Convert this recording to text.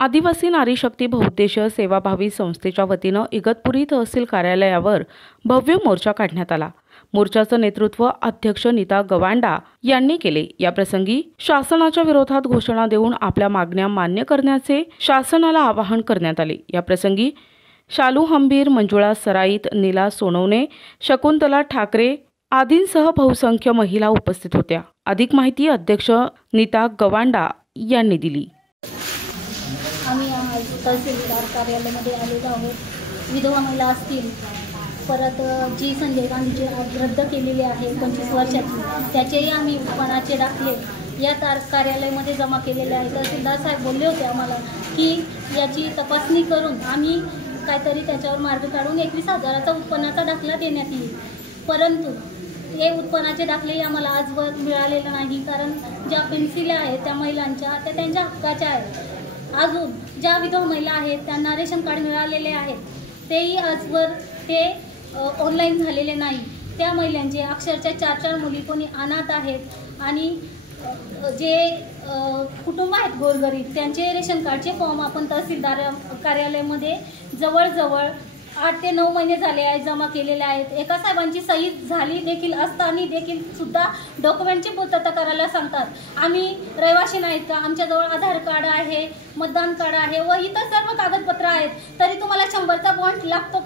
आदिवासी नारी शक्ती बहुउद्देशीय सेवाभावी संस्थेच्या वतीनं इगतपुरी तहसील कार्यालयावर भव्य मोर्चा काढण्यात आला। मोर्चाचं नेतृत्व अध्यक्ष नीता गवांडा यांनी केले। या प्रसंगी शासनाच्या विरोधात घोषणा देऊन आपल्या मागण्या मान्य करण्याचे शासनाला आवाहन करण्यात आले। या प्रसंगी शालू हंबीर, मंजुळा सराईत, नीला सोनवणे, शकुंतला ठाकरे आदींसह बहुसंख्य महिला उपस्थित होत्या। अधिक माहिती अध्यक्ष नीता गवांडा यांनी दिली। आम्ही तहसीलदार कार्यालयामध्ये आलेलो आहोत। विधवा महिला असतील, परत जी संजय गांधीची रद्द केलेली आहे 25 वर्षाची, त्याचेही आम्ही उत्पन्नाचे दाखले या कार्यालयामध्ये जमा केलेले आहे। तहसीलदार साहेब बोलले होते आम्हाला की याची तपासणी करून आम्ही काहीतरी त्याच्यावर मार्ग काढून 21,000चा उत्पन्नाचा दाखला देण्यात येईल। परंतु हे उत्पन्नाचे दाखलेही आम्हाला आजवर मिळालेले नाही, कारण ज्या पेन्सिल्या आहेत त्या महिलांच्या त्या त्यांच्या हक्काच्या आहेत। अजून ज्या विधवा महिला आहेत त्यांना रेशन कार्ड मिळालेले आहेत, तेही आजवर ते ऑनलाईन झालेले नाही। त्या महिलांचे अक्षरशः 4-4 मुली कोणी अनाथ आहेत आणि जे कुटुंब आहेत गोरगरीब, त्यांचे रेशन कार्डचे फॉर्म आपण तहसीलदार कार्यालयामध्ये जवळजवळ 8 ते 9 महिने झाले आहे जमा केलेले आहेत। एका साहेबांची सही झाली देखील असताना देखील सुद्धा डॉक्युमेंटची पूर्तता करायला सांगतात। आम्ही रहिवासी नाहीत का? आमच्याजवळ आधार कार्ड आहे, मतदान कार्ड आहे व इतर सर्व कागदपत्र आहेत, तरी तुम्हाला 100चा बॉन्ड लागतो।